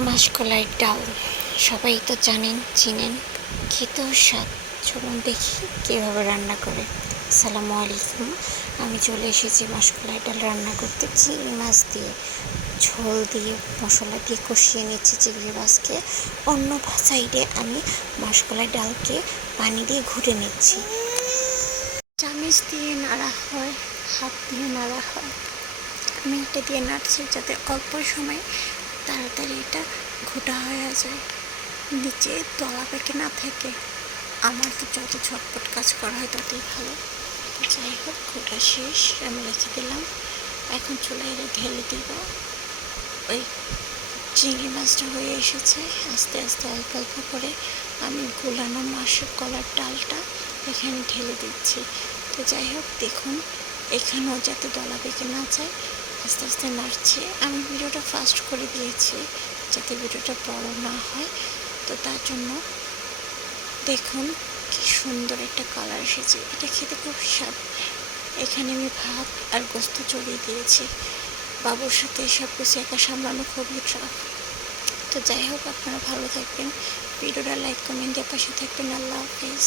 মাসকলাই ডাল সবাই তো জানেন, চিনেন, খেতেও স্বাদ। চলুন দেখি কীভাবে রান্না করে। আসসালামু আলাইকুম। আমি চলে এসেছি মাসকলাই ডাল রান্না করতে। চিংড়ি মাছ দিয়ে ঝোল দিয়ে মশলা দিয়ে কষিয়ে নিচ্ছি চিংড়ি মাছকে। অন্য সাইডে আমি মাসকলাই ডালকে পানি দিয়ে ঘুটে নিচ্ছি। চামচ দিয়ে নাড়া হয়, হাত দিয়ে নাড়া হয়। আমি এটা দিয়ে নাড়ছি যাতে অল্প সময় তাড়াতাড়ি এটা ঘোটা হয়ে যায়, নিচে তলা পেকে না থাকে। আমার তো যত ঝটপট কাজ করা হয় ততই ভালো। যাই হোক, ঘোটা শেষ, আমি রেখে দিলাম। এখন চুলায় ঢেলে দিব। ওই চিংড়ি মাছটা হয়ে এসেছে। আস্তে আস্তে অল্প অল্প করে আমি গোলানো মাসকলাইর ডালটা এখানে ঢেলে দিচ্ছি। তো যাই হোক, দেখুন এখানেও যাতে দলা পেকে না যায়, আস্তে আস্তে নাড়ছি। আমি ভিডিওটা ফাস্ট করে দিয়েছি যাতে ভিডিওটা বড় না হয়। তো তার জন্য দেখুন কি সুন্দর একটা কালার এসেছে। এটা খেতে খুব স্বাদ। এখানে আমি ভাত আর গোস্ত চড়িয়ে দিয়েছি। বাবুর সাথে সব কিছু একা সামলানো খুবই টাফ। তো যাই হোক, আপনারা ভালো থাকবেন, ভিডিওটা লাইক কমেন্ট দিয়ে পাশে থাকবেন। আল্লাহ হাফিজ।